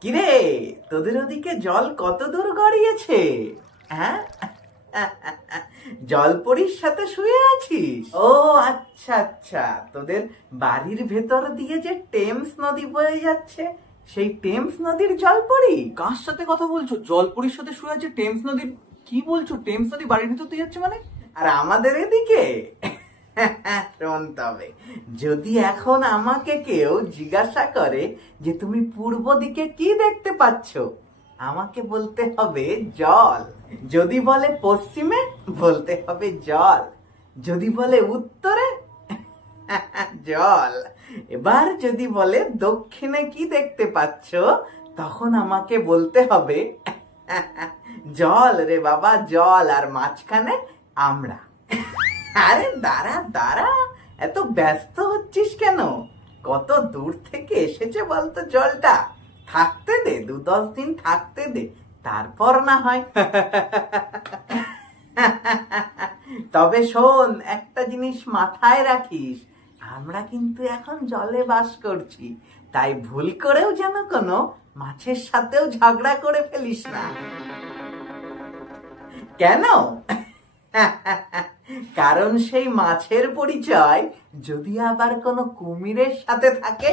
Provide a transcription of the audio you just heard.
কিরে, তোদের ওদিকে জল কত দূর গড়িয়েছে? হ্যাঁ, জলপরীর সাথে শুয়ে আছিস? ও আচ্ছা আচ্ছা, তোদের বাড়ির ভেতর দিয়ে যে টেমস নদী বয়ে যাচ্ছে, সেই টেমস নদীর জলপরী? কার সাথে কথা বলছো? জলপরীর সাথে শুয়ে আছে টেমস নদীর? কি বলছো? টেমস নদী বাড়ির ভিতর দিয়ে যাচ্ছে মানে? আর আমাদের এদিকে শোন, তবে যদি এখন আমাকে কেউ জিজ্ঞাসা করে যে তুমি পূর্ব দিকে কি দেখতে পাচ্ছ, আমাকে বলতে হবে জল। যদি বলে পশ্চিমে, বলতে হবে জল। যদি বলে উত্তরে, জল। এবার যদি বলে দক্ষিণে কি দেখতে পাচ্ছ, তখন আমাকে বলতে হবে জল রে বাবা, জল। আর মাঝখানে আমরা। আরে দাঁড়া দাঁড়া, এত ব্যস্ত হচ্ছিস কেন? কত দূর থেকে এসেছে বলতো জলটা? থাকতে দে, 2-10 দিন থাকতে দে, তারপর না হয়। তবে শোন, একটা জিনিস মাথায় রাখিস, আমরা কিন্তু এখন জলে বাস করছি, তাই ভুল করেও যেন কোনো মাছের সাথেও ঝগড়া করে ফেলিস না। কেন? কারণ সেই মাছের পরিচয় যদি আবার কোনো কুমিরের সাথে থাকে,